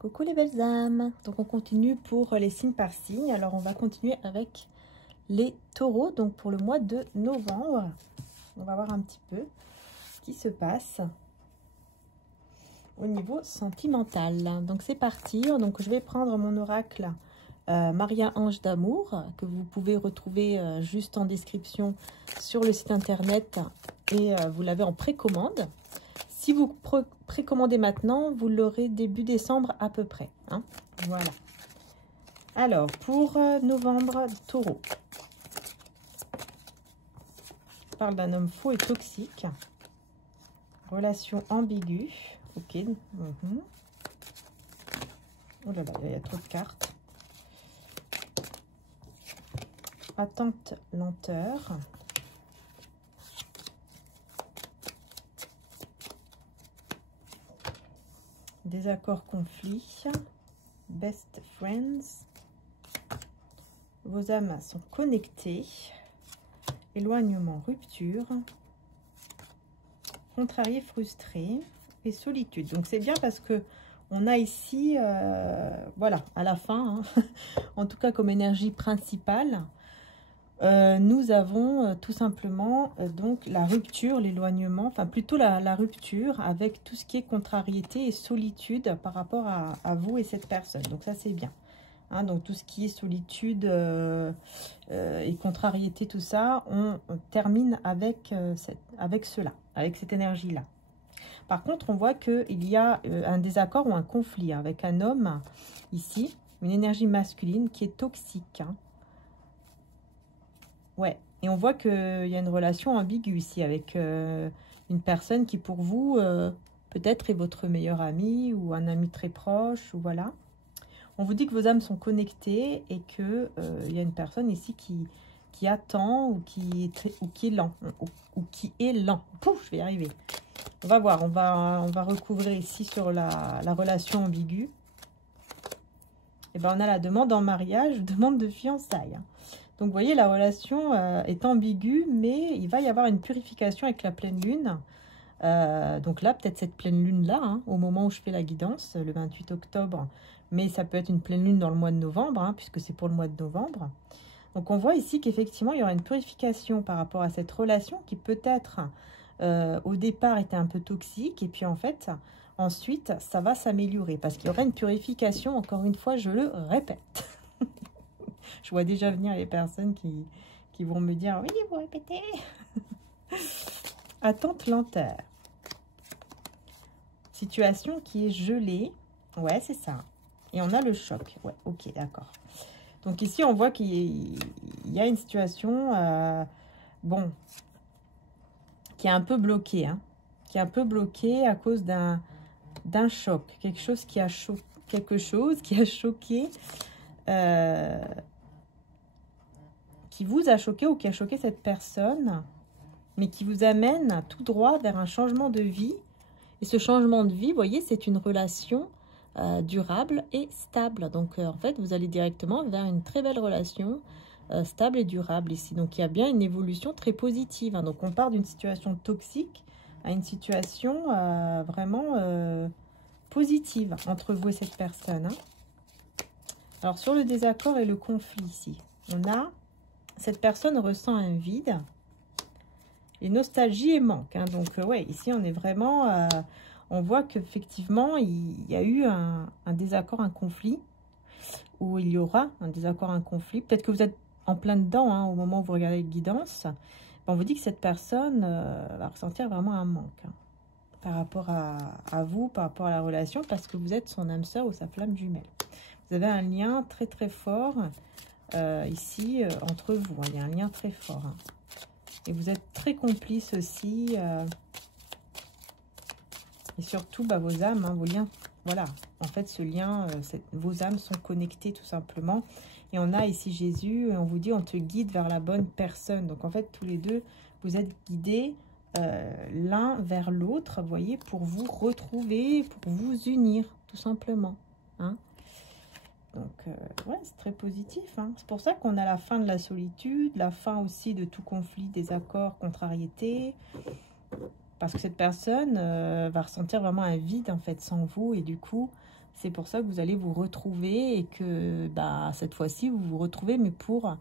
Coucou les belles âmes. Donc on continue pour les signes par signe. Alors on va continuer avec les taureaux. Donc pour le mois de novembre, on va voir un petit peu ce qui se passe au niveau sentimental. Donc c'est parti. Donc je vais prendre mon oracle Maria Ange d'amour que vous pouvez retrouver juste en description sur le site internet et vous l'avez en précommande. Si vous précommandez maintenant, vous l'aurez début décembre à peu près. Hein. Voilà. Alors, pour novembre, taureau. On parle d'un homme faux et toxique. Relation ambiguë. Ok. Oh là là, il y a trop de cartes. Attente, lenteur. Désaccord, conflit, best friends, vos âmes sont connectées, éloignement, rupture, contrarié, frustré et solitude. Donc c'est bien parce que on a ici, voilà, à la fin, hein, en tout cas comme énergie principale, nous avons tout simplement donc la rupture, l'éloignement, enfin plutôt la rupture avec tout ce qui est contrariété et solitude par rapport à vous et cette personne. Donc ça c'est bien. Hein, donc tout ce qui est solitude et contrariété, tout ça, on termine avec, avec cela, avec cette énergie-là. Par contre, on voit qu'il y a un désaccord ou un conflit avec un homme ici, une énergie masculine qui est toxique. Hein. Ouais, et on voit qu'il y a une relation ambiguë ici avec une personne qui pour vous peut-être est votre meilleur ami ou un ami très proche, ou voilà. On vous dit que vos âmes sont connectées et que il y a une personne ici qui attend ou qui est lent. Ou qui est lent. Pouf, je vais y arriver. On va voir, on va recouvrir ici sur la relation ambiguë. Et ben on a la demande en mariage, demande de fiançailles. Donc, vous voyez, la relation est ambiguë, mais il va y avoir une purification avec la pleine lune. Donc là, peut-être cette pleine lune-là, hein, au moment où je fais la guidance, le 28 octobre. Mais ça peut être une pleine lune dans le mois de novembre, hein, puisque c'est pour le mois de novembre. Donc, on voit ici qu'effectivement, il y aura une purification par rapport à cette relation qui peut-être, au départ, était un peu toxique. Et puis, en fait, ensuite, ça va s'améliorer parce qu'il y aura une purification, encore une fois, je le répète. Je vois déjà venir les personnes qui vont me dire « Oui, vous répétez !» Attente, lenteur. Situation qui est gelée. Ouais, c'est ça. Et on a le choc. Ouais, ok, d'accord. Donc ici, on voit qu'il y a une situation, bon, qui est un peu bloquée. Hein, qui est un peu bloquée à cause d'un choc. Quelque chose qui a choqué. Qui vous a choqué ou qui a choqué cette personne, mais qui vous amène tout droit vers un changement de vie. Et ce changement de vie, vous voyez, c'est une relation durable et stable. Donc, en fait, vous allez directement vers une très belle relation stable et durable ici. Donc, il y a bien une évolution très positive. Hein. Donc, on part d'une situation toxique à une situation vraiment positive entre vous et cette personne. Hein. Alors, sur le désaccord et le conflit ici, on a... Cette personne ressent un vide, et nostalgie et manque. Hein. Donc, ouais, ici, on est vraiment... on voit qu'effectivement, il y a eu un désaccord, un conflit, ou il y aura un désaccord, un conflit. Peut-être que vous êtes en plein dedans, hein, au moment où vous regardez la guidance. On vous dit que cette personne va ressentir vraiment un manque hein, par rapport à vous, par rapport à la relation, parce que vous êtes son âme sœur ou sa flamme jumelle. Vous avez un lien très, très fort... ici, entre vous, hein, il y a un lien très fort. Hein. Et vous êtes très complices aussi. Et surtout, bah, vos âmes, hein, vos liens. Voilà, en fait, ce lien, vos âmes sont connectées tout simplement. Et on a ici Jésus, et on vous dit, on te guide vers la bonne personne. Donc, en fait, tous les deux, vous êtes guidés l'un vers l'autre, vous voyez, pour vous retrouver, pour vous unir, tout simplement. Hein. Donc, ouais, c'est très positif. Hein. C'est pour ça qu'on a la fin de la solitude, la fin aussi de tout conflit, désaccord, contrariété. Parce que cette personne va ressentir vraiment un vide, en fait, sans vous. Et du coup, C'est pour ça que vous allez vous retrouver et que bah, cette fois-ci, vous vous retrouvez, mais pour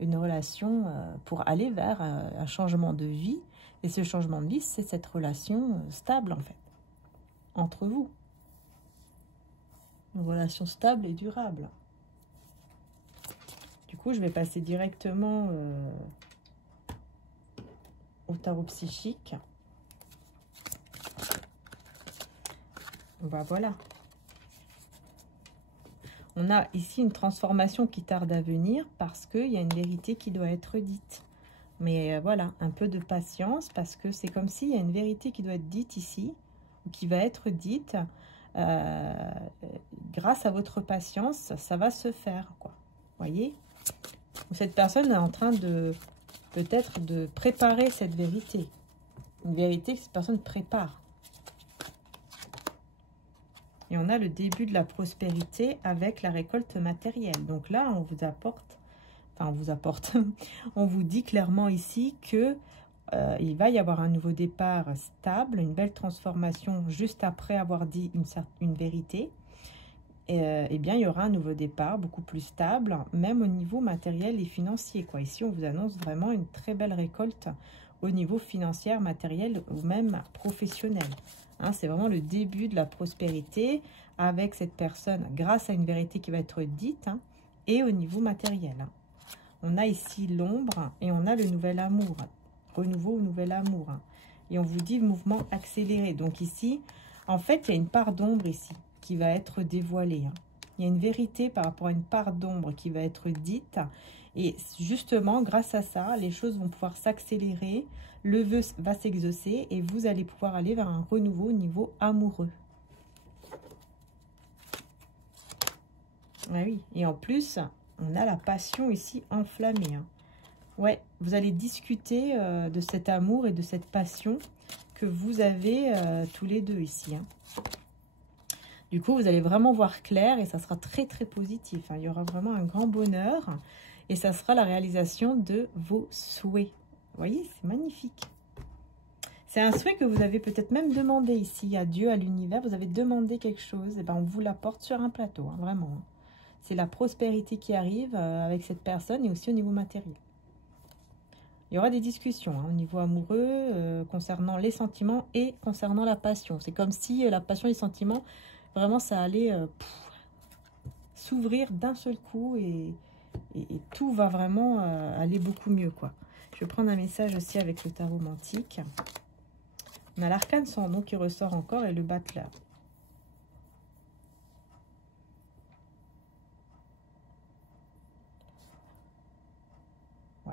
une relation, pour aller vers un changement de vie. Et ce changement de vie, c'est cette relation stable, en fait, entre vous. Une relation stable et durable. Du coup, je vais passer directement au tarot psychique. Bah, voilà. On a ici une transformation qui tarde à venir parce qu'il y a une vérité qui doit être dite. Mais voilà, un peu de patience parce que c'est comme s'il y a une vérité qui doit être dite ici, ou qui va être dite. Grâce à votre patience, ça va se faire, quoi. Voyez? Cette personne est en train de, peut-être, de préparer cette vérité. Une vérité que cette personne prépare. Et on a le début de la prospérité avec la récolte matérielle. Donc là, on vous apporte, enfin on vous apporte, on vous dit clairement ici que il va y avoir un nouveau départ stable, une belle transformation juste après avoir dit une vérité. Et bien, il y aura un nouveau départ beaucoup plus stable, même au niveau matériel et financier, quoi. Ici, on vous annonce vraiment une très belle récolte au niveau financier, matériel ou même professionnel. Hein, c'est vraiment le début de la prospérité avec cette personne grâce à une vérité qui va être dite, hein, et au niveau matériel. Hein. On a ici l'ombre et on a le nouvel amour, renouveau ou nouvel amour. Hein. Et on vous dit mouvement accéléré. Donc ici, en fait, il y a une part d'ombre ici qui va être dévoilée. Hein. Il y a une vérité par rapport à une part d'ombre qui va être dite. Et justement, grâce à ça, les choses vont pouvoir s'accélérer, le vœu va s'exaucer et vous allez pouvoir aller vers un renouveau au niveau amoureux. Ah oui, et en plus, on a la passion ici enflammée. Hein. Ouais, vous allez discuter de cet amour et de cette passion que vous avez tous les deux ici. Hein. Du coup, vous allez vraiment voir clair et ça sera très très positif. Hein. Il y aura vraiment un grand bonheur et ça sera la réalisation de vos souhaits. Vous voyez, c'est magnifique. C'est un souhait que vous avez peut-être même demandé ici à Dieu, à l'univers. Vous avez demandé quelque chose, et ben on vous l'apporte sur un plateau, hein, vraiment. Hein. C'est la prospérité qui arrive avec cette personne et aussi au niveau matériel. Il y aura des discussions hein, au niveau amoureux concernant les sentiments et concernant la passion. C'est comme si la passion et les sentiments, vraiment ça allait s'ouvrir d'un seul coup et tout va vraiment aller beaucoup mieux, quoi. Je vais prendre un message aussi avec le tarot mantique. On a l'arcane sans nom qui ressort encore et le battleur. Ouais.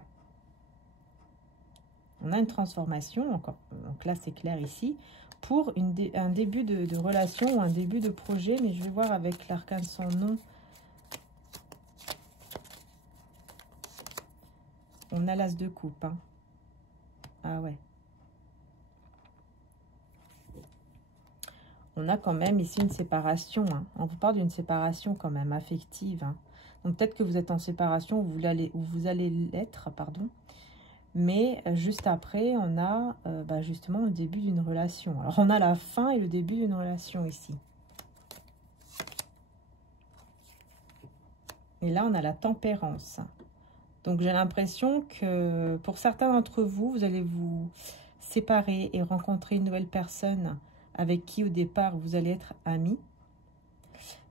On a une transformation, encore. Donc là, c'est clair ici, pour un début de relation ou un début de projet. Mais je vais voir avec l'arcane sans nom. On a l'as de coupe. Hein. Ah ouais. On a quand même ici une séparation. Hein. On vous parle d'une séparation quand même affective. Hein. Donc peut-être que vous êtes en séparation ou vous allez l'être, pardon. Mais juste après, on a justement le début d'une relation. Alors on a la fin et le début d'une relation ici. Et là, on a la tempérance. Donc j'ai l'impression que pour certains d'entre vous, vous allez vous séparer et rencontrer une nouvelle personne avec qui au départ vous allez être amis.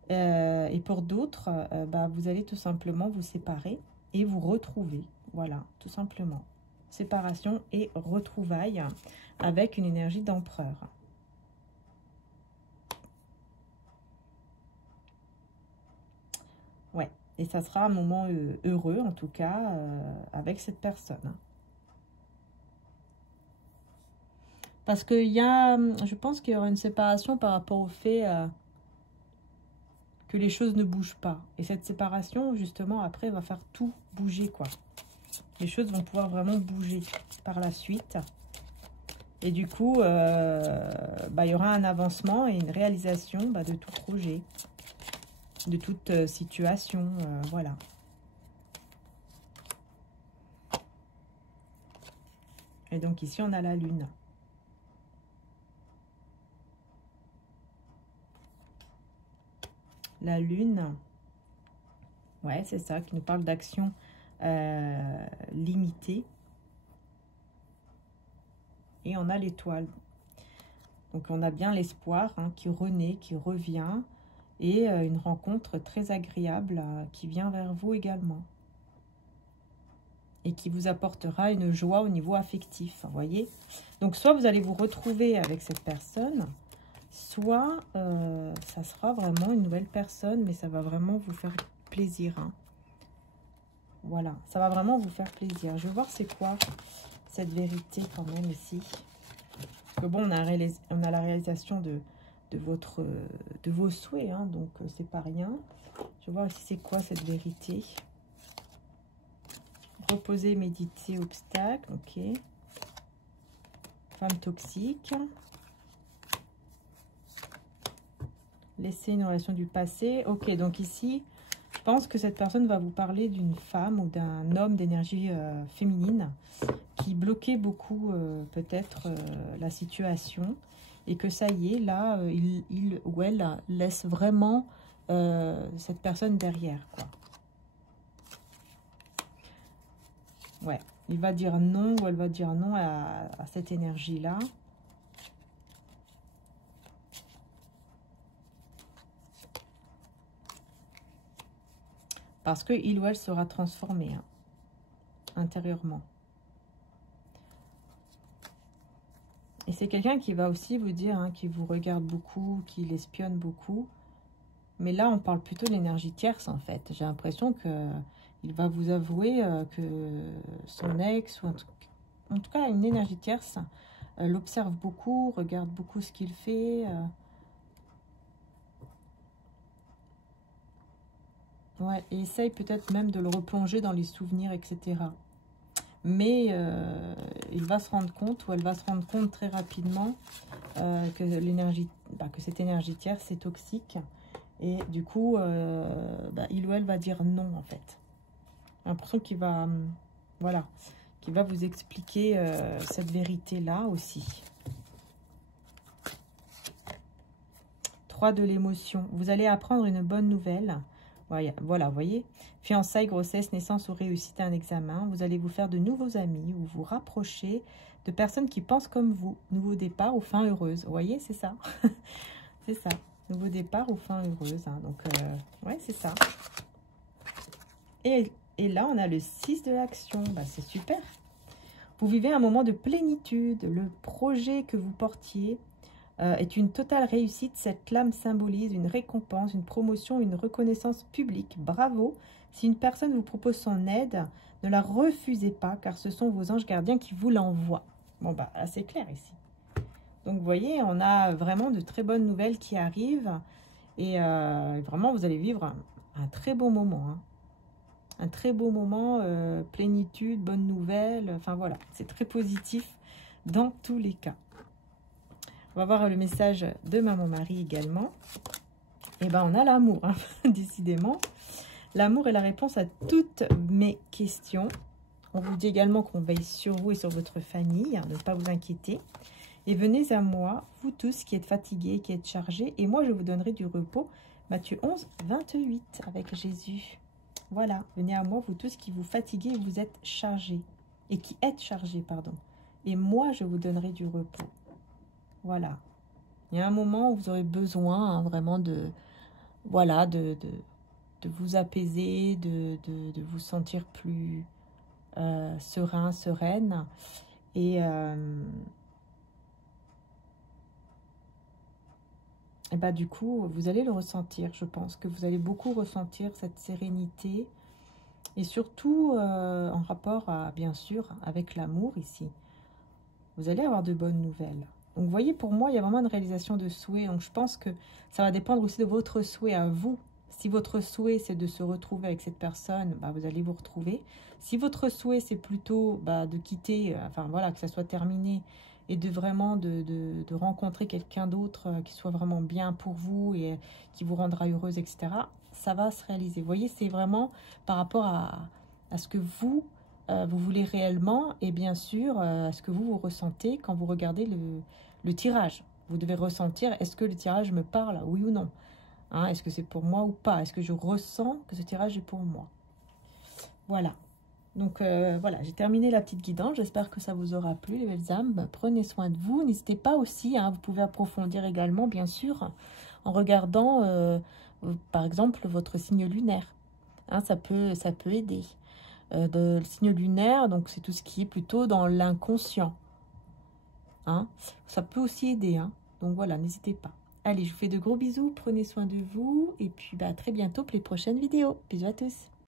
Et pour d'autres, vous allez tout simplement vous séparer et vous retrouver. Voilà, tout simplement. Séparation et retrouvailles avec une énergie d'empereur. Ouais, et ça sera un moment heureux en tout cas avec cette personne. Parce qu'il y a, je pense qu'il y aura une séparation par rapport au fait que les choses ne bougent pas. Et cette séparation, justement, après, va faire tout bouger, quoi. Les choses vont pouvoir vraiment bouger par la suite. Et du coup, il y aura un avancement et une réalisation de tout projet, de toute situation, voilà. Et donc ici, on a la lune. la lune. Ouais, c'est ça, qui nous parle d'action limitée. Et on a l'étoile. Donc on a bien l'espoir hein, qui renaît, qui revient. Et une rencontre très agréable qui vient vers vous également. Et qui vous apportera une joie au niveau affectif, vous voyez. Donc soit vous allez vous retrouver avec cette personne, soit ça sera vraiment une nouvelle personne, mais ça va vraiment vous faire plaisir. Hein. Voilà, ça va vraiment vous faire plaisir. Je vais voir c'est quoi cette vérité quand même ici. Parce que bon, on a la réalisation de vos souhaits, hein, donc c'est pas rien. Je vais voir ici c'est quoi cette vérité. Reposer, méditer, obstacle, ok. Femme toxique. Laisser une relation du passé. Ok, donc ici, je pense que cette personne va vous parler d'une femme ou d'un homme d'énergie féminine qui bloquait beaucoup peut-être la situation et que ça y est, là, il ou elle laisse vraiment cette personne derrière, quoi. Ouais, il va dire non ou elle va dire non à cette énergie-là. Parce que il ou elle sera transformé hein, intérieurement. Et c'est quelqu'un qui va aussi vous dire, hein, qui vous regarde beaucoup, qui l'espionne beaucoup. Mais là, on parle plutôt de l'énergie tierce, en fait. J'ai l'impression qu'il va vous avouer que son ex, ou en tout cas une énergie tierce, l'observe beaucoup, regarde beaucoup ce qu'il fait. Ouais, et essaye peut-être même de le replonger dans les souvenirs, etc. Mais il va se rendre compte, ou elle va se rendre compte très rapidement que cette énergie tierce est toxique. Et du coup, il ou elle va dire non, en fait. J'ai l'impression qu'il va, voilà, qu'il va vous expliquer cette vérité-là aussi. 3 de l'émotion. Vous allez apprendre une bonne nouvelle. Voilà, vous voyez. Fiançailles, grossesse, naissance ou réussite à un examen. Vous allez vous faire de nouveaux amis ou vous rapprocher de personnes qui pensent comme vous. Nouveau départ ou fin heureuse. Vous voyez, c'est ça. C'est ça. Nouveau départ ou fin heureuse. Hein. Donc, ouais, c'est ça. Et là, on a le 6 de l'action. Bah, c'est super. Vous vivez un moment de plénitude. Le projet que vous portiez est une totale réussite. Cette lame symbolise une récompense, une promotion, une reconnaissance publique. Bravo. Si une personne vous propose son aide, ne la refusez pas, car ce sont vos anges gardiens qui vous l'envoient. Bon, bah, c'est clair ici. Donc, vous voyez, on a vraiment de très bonnes nouvelles qui arrivent. Et vraiment, vous allez vivre un très beau moment. Hein. Un très beau moment, plénitude, bonnes nouvelles. Enfin, voilà, c'est très positif dans tous les cas. On va voir le message de Maman Marie également. Et ben, on a l'amour, hein, décidément. L'amour est la réponse à toutes mes questions. On vous dit également qu'on veille sur vous et sur votre famille, hein, ne pas vous inquiéter. Et venez à moi, vous tous qui êtes fatigués, qui êtes chargés, et moi je vous donnerai du repos. Matthieu 11, 28, avec Jésus. Voilà, venez à moi, vous tous qui vous fatiguez et vous êtes chargés. Et qui êtes chargés, pardon. Et moi je vous donnerai du repos. Voilà. Il y a un moment où vous aurez besoin hein, vraiment de, voilà, de vous apaiser, de vous sentir plus serein, sereine. Et bah, du coup, vous allez le ressentir. Je pense que vous allez beaucoup ressentir cette sérénité. Et surtout en rapport, bien sûr, avec l'amour ici. Vous allez avoir de bonnes nouvelles. Donc, vous voyez, pour moi, il y a vraiment une réalisation de souhait. Donc, je pense que ça va dépendre aussi de votre souhait à vous. Si votre souhait, c'est de se retrouver avec cette personne, bah, vous allez vous retrouver. Si votre souhait, c'est plutôt de quitter, enfin, voilà, que ça soit terminé, et de vraiment de rencontrer quelqu'un d'autre qui soit vraiment bien pour vous et qui vous rendra heureuse, etc., ça va se réaliser. Vous voyez, c'est vraiment par rapport à ce que vous voulez réellement et bien sûr à ce que vous ressentez quand vous regardez le tirage. Vous devez ressentir, est-ce que le tirage me parle, oui ou non? Hein, est-ce que c'est pour moi ou pas? Est-ce que je ressens que ce tirage est pour moi? Voilà. Donc voilà, j'ai terminé la petite guidance. J'espère que ça vous aura plu, les belles âmes. Prenez soin de vous. N'hésitez pas aussi, hein, vous pouvez approfondir également, bien sûr, en regardant, par exemple, votre signe lunaire. Hein, ça peut aider. Le signe lunaire, donc c'est tout ce qui est plutôt dans l'inconscient. Hein, ça peut aussi aider. Hein. Donc voilà, n'hésitez pas. Allez, je vous fais de gros bisous. Prenez soin de vous. Et puis bah, à très bientôt pour les prochaines vidéos. Bisous à tous.